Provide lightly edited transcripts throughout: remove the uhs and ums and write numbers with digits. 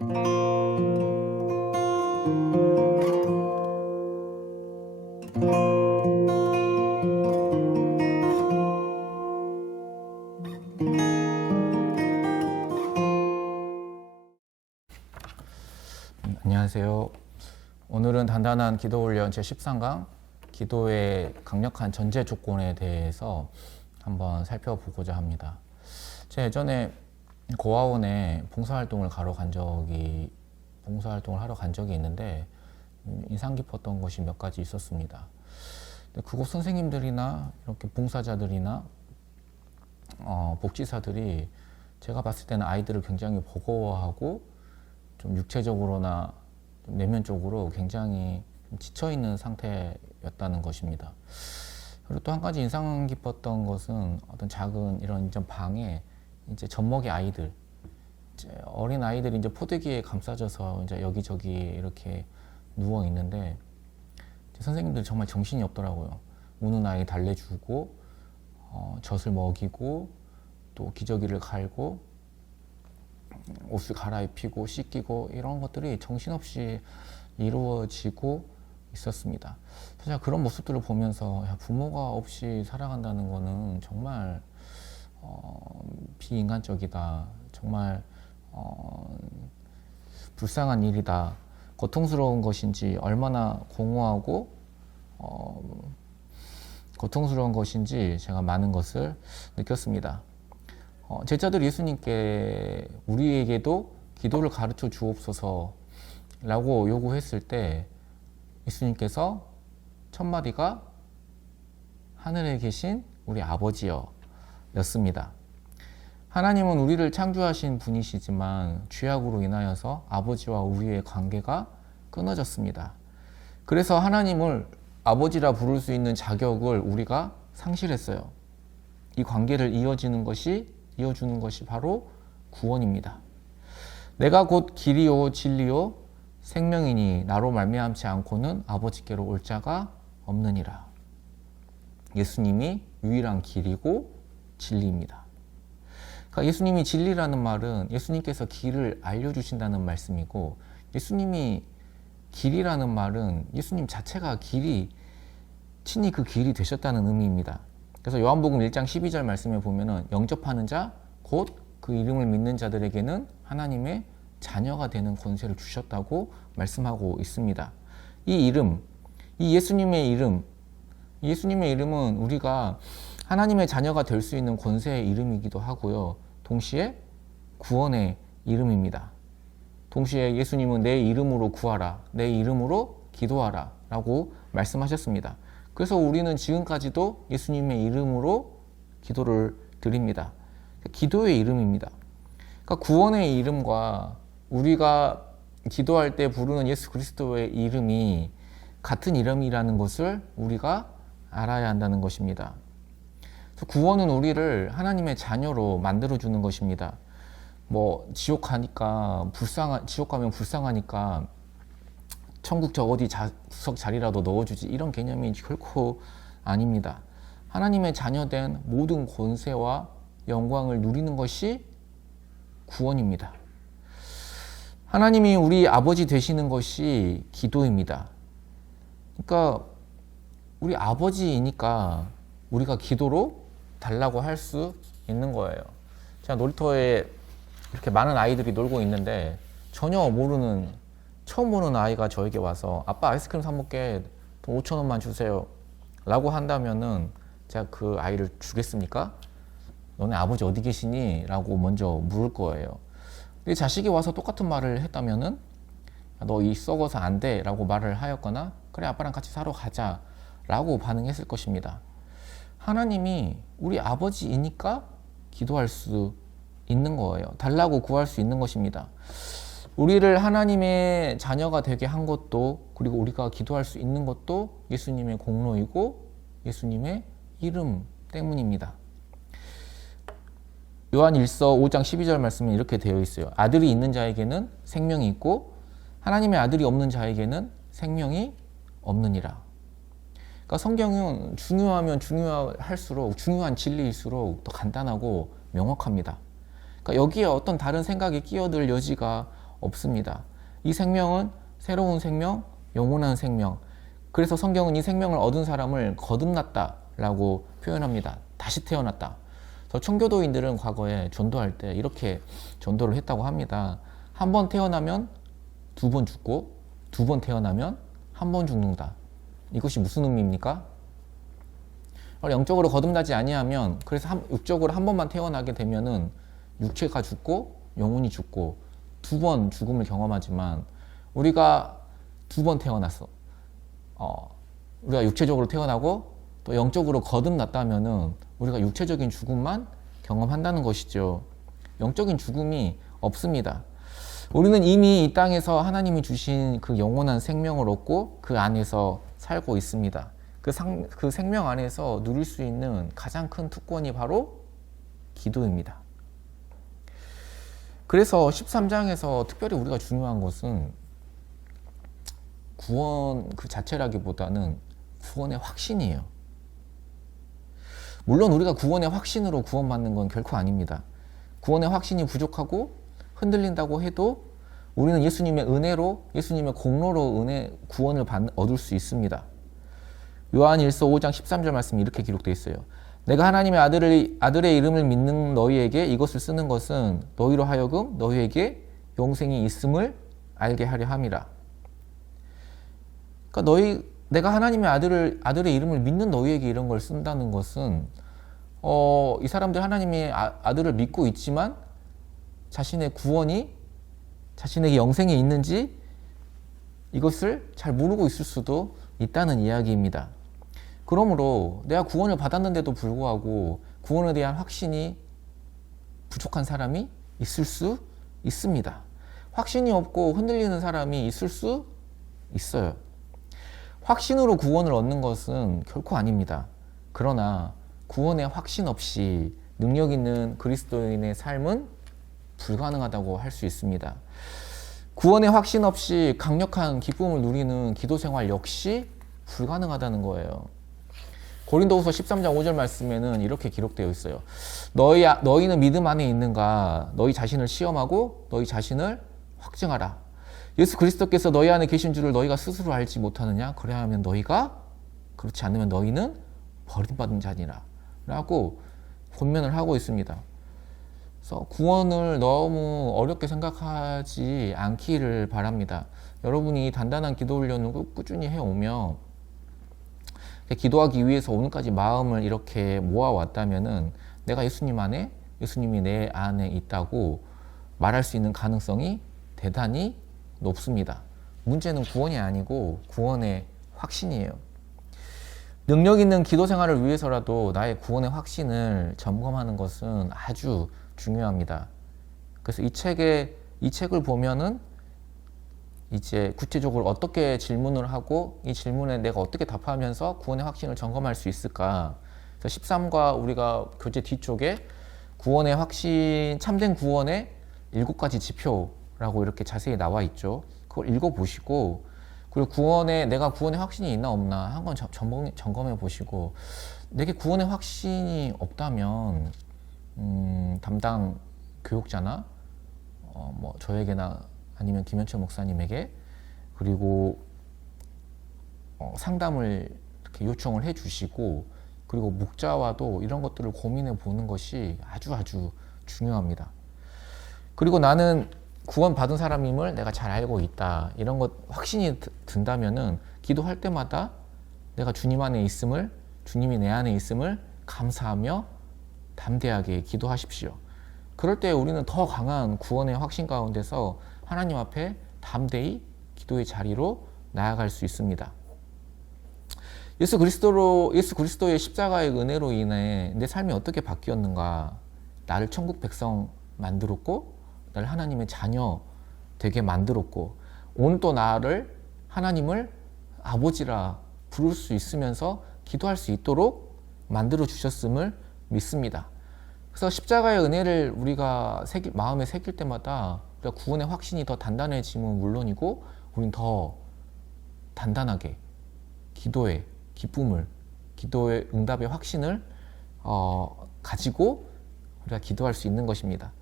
안녕하세요. 오늘은 단단한 기도 훈련 제13강 기도의 강력한 전제 조건에 대해서 한번 살펴보고자 합니다. 제가 예전에 고아원에 봉사활동을 하러 간 적이 있는데 인상 깊었던 것이 몇 가지 있었습니다. 그곳 선생님들이나 이렇게 봉사자들이나 복지사들이 제가 봤을 때는 아이들을 굉장히 버거워하고 좀 육체적으로나 좀 내면적으로 굉장히 지쳐있는 상태였다는 것입니다. 그리고 또 한 가지 인상 깊었던 것은 어떤 작은 이런 방에 이제 젖먹이 아이들, 이제 어린 아이들이 이제 포대기에 감싸져서 이제 여기저기 이렇게 누워 있는데 선생님들 정말 정신이 없더라고요. 우는 아이 달래주고 젖을 먹이고 또 기저귀를 갈고 옷을 갈아입히고 씻기고 이런 것들이 정신없이 이루어지고 있었습니다. 제가 그런 모습들을 보면서 부모가 없이 살아간다는 거는 정말 비인간적이다. 정말 불쌍한 일이다. 고통스러운 것인지 얼마나 공허하고 고통스러운 것인지 제가 많은 것을 느꼈습니다. 제자들 예수님께 우리에게도 기도를 가르쳐 주옵소서 라고 요구했을 때 예수님께서 첫 마디가 하늘에 계신 우리 아버지여 였습니다. 하나님은 우리를 창조하신 분이시지만 죄악으로 인하여서 아버지와 우리의 관계가 끊어졌습니다. 그래서 하나님을 아버지라 부를 수 있는 자격을 우리가 상실했어요. 이 관계를 이어주는 것이 바로 구원입니다. 내가 곧 길이요 진리요 생명이니 나로 말미암지 않고는 아버지께로 올 자가 없느니라. 예수님이 유일한 길이고 진리입니다. 그러니까 예수님이 진리라는 말은 예수님께서 길을 알려주신다는 말씀이고, 예수님이 길이라는 말은 예수님 자체가 친히 그 길이 되셨다는 의미입니다. 그래서 요한복음 1장 12절 말씀에 보면은 영접하는 자, 곧 그 이름을 믿는 자들에게는 하나님의 자녀가 되는 권세를 주셨다고 말씀하고 있습니다. 이 이름, 이 예수님의 이름은 우리가 하나님의 자녀가 될 수 있는 권세의 이름이기도 하고요. 동시에 구원의 이름입니다. 동시에 예수님은 내 이름으로 구하라, 내 이름으로 기도하라 라고 말씀하셨습니다. 그래서 우리는 지금까지도 예수님의 이름으로 기도를 드립니다. 기도의 이름입니다. 그러니까 구원의 이름과 우리가 기도할 때 부르는 예수 그리스도의 이름이 같은 이름이라는 것을 우리가 알아야 한다는 것입니다. 구원은 우리를 하나님의 자녀로 만들어주는 것입니다. 지옥 가면 불쌍하니까 천국 저 어디 구석 자리라도 넣어주지, 이런 개념이 결코 아닙니다. 하나님의 자녀된 모든 권세와 영광을 누리는 것이 구원입니다. 하나님이 우리 아버지 되시는 것이 기도입니다. 그러니까 우리 아버지이니까 우리가 기도로 달라고 할 수 있는 거예요. 제가 놀이터에 이렇게 많은 아이들이 놀고 있는데 전혀 처음 보는 아이가 저에게 와서 아빠 아이스크림 사 먹게 5,000원만 주세요 라고 한다면은 제가 그 아이를 주겠습니까? 너네 아버지 어디 계시니? 라고 먼저 물을 거예요. 근데 자식이 와서 똑같은 말을 했다면은 너 이 썩어서 안 돼 라고 말을 하였거나 그래 아빠랑 같이 사러 가자 라고 반응했을 것입니다. 하나님이 우리 아버지이니까 기도할 수 있는 거예요. 달라고 구할 수 있는 것입니다. 우리를 하나님의 자녀가 되게 한 것도, 그리고 우리가 기도할 수 있는 것도 예수님의 공로이고 예수님의 이름 때문입니다. 요한 1서 5장 12절 말씀은 이렇게 되어 있어요. 아들이 있는 자에게는 생명이 있고 하나님의 아들이 없는 자에게는 생명이 없느니라. 그러니까 성경은 중요하면 중요할수록, 중요한 진리일수록 더 간단하고 명확합니다. 그러니까 여기에 어떤 다른 생각이 끼어들 여지가 없습니다. 이 생명은 새로운 생명, 영원한 생명. 그래서 성경은 이 생명을 얻은 사람을 거듭났다라고 표현합니다. 다시 태어났다. 그래서 청교도인들은 과거에 전도할 때 이렇게 전도를 했다고 합니다. 한 번 태어나면 두 번 죽고 두 번 태어나면 한 번 죽는다. 이것이 무슨 의미입니까? 영적으로 거듭나지 아니하면, 그래서 육적으로 한 번만 태어나게 되면은 육체가 죽고 영혼이 죽고 두 번 죽음을 경험하지만, 우리가 두 번 태어났어. 우리가 육체적으로 태어나고 또 영적으로 거듭났다면은 우리가 육체적인 죽음만 경험한다는 것이죠. 영적인 죽음이 없습니다. 우리는 이미 이 땅에서 하나님이 주신 그 영원한 생명을 얻고 그 안에서 살고 있습니다. 그 생명 안에서 누릴 수 있는 가장 큰 특권이 바로 기도입니다. 그래서 13장에서 특별히 우리가 중요한 것은 구원 그 자체라기보다는 구원의 확신이에요. 물론 우리가 구원의 확신으로 구원받는 건 결코 아닙니다. 구원의 확신이 부족하고 흔들린다고 해도 우리는 예수님의 은혜로, 예수님의 공로로 구원을 얻을 수 있습니다. 요한 1서 5장 13절 말씀이 이렇게 기록되어 있어요. 내가 하나님의 아들의 이름을 믿는 너희에게 이것을 쓰는 것은 너희로 하여금 너희에게 영생이 있음을 알게 하려 함이라. 그러니까 내가 하나님의 아들의 이름을 믿는 너희에게 이런 걸 쓴다는 것은 이 사람들 하나님의 아들을 믿고 있지만 자신의 구원이, 자신에게 영생이 있는지 이것을 잘 모르고 있을 수도 있다는 이야기입니다. 그러므로 내가 구원을 받았는데도 불구하고 구원에 대한 확신이 부족한 사람이 있을 수 있습니다. 확신이 없고 흔들리는 사람이 있을 수 있어요. 확신으로 구원을 얻는 것은 결코 아닙니다. 그러나 구원의 확신 없이 능력 있는 그리스도인의 삶은 불가능하다고 할 수 있습니다. 구원의 확신 없이 강력한 기쁨을 누리는 기도 생활 역시 불가능하다는 거예요. 고린도후서 13장 5절 말씀에는 이렇게 기록되어 있어요. 너희는 믿음 안에 있는가? 너희 자신을 시험하고 너희 자신을 확증하라. 예수 그리스도께서 너희 안에 계신 줄을 너희가 스스로 알지 못하느냐? 그렇지 않으면 너희는 버림받은 자니라 라고 권면을 하고 있습니다. 그래서 구원을 너무 어렵게 생각하지 않기를 바랍니다. 여러분이 단단한 기도 훈련을 꾸준히 해오며 기도하기 위해서 오늘까지 마음을 이렇게 모아왔다면은 내가 예수님 안에, 예수님이 내 안에 있다고 말할 수 있는 가능성이 대단히 높습니다. 문제는 구원이 아니고 구원의 확신이에요. 능력 있는 기도 생활을 위해서라도 나의 구원의 확신을 점검하는 것은 아주 중요합니다. 그래서 이 책을 보면은 이제 구체적으로 어떻게 질문을 하고 이 질문에 내가 어떻게 답하면서 구원의 확신을 점검할 수 있을까. 그래서 13과 우리가 교재 뒤쪽에 구원의 확신, 참된 구원의 7가지 지표라고 이렇게 자세히 나와 있죠. 그걸 읽어보시고, 그리고 내가 구원의 확신이 있나 없나 한번 점검해 보시고, 내게 구원의 확신이 없다면 담당 교육자나 저에게나 아니면 김현철 목사님에게, 그리고 상담을 이렇게 요청을 해 주시고, 그리고 목자와도 이런 것들을 고민해 보는 것이 아주 중요합니다. 그리고 나는 구원 받은 사람임을 내가 잘 알고 있다, 이런 것 확신이 든다면은 기도할 때마다 내가 주님 안에 있음을, 주님이 내 안에 있음을 감사하며 담대하게 기도하십시오. 그럴 때 우리는 더 강한 구원의 확신 가운데서 하나님 앞에 담대히 기도의 자리로 나아갈 수 있습니다. 예수 그리스도의 십자가의 은혜로 인해 내 삶이 어떻게 바뀌었는가? 나를 천국 백성 만들었고, 나를 하나님의 자녀 되게 만들었고, 오늘 또 나를 하나님을 아버지라 부를 수 있으면서 기도할 수 있도록 만들어 주셨음을 믿습니다. 그래서 십자가의 은혜를 우리가 마음에 새길 때마다 우리가 구원의 확신이 더 단단해짐은 물론이고, 우린 더 단단하게 기도의 기쁨을, 기도의 응답의 확신을 가지고 우리가 기도할 수 있는 것입니다.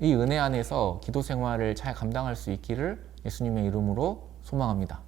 이 은혜 안에서 기도 생활을 잘 감당할 수 있기를 예수님의 이름으로 소망합니다.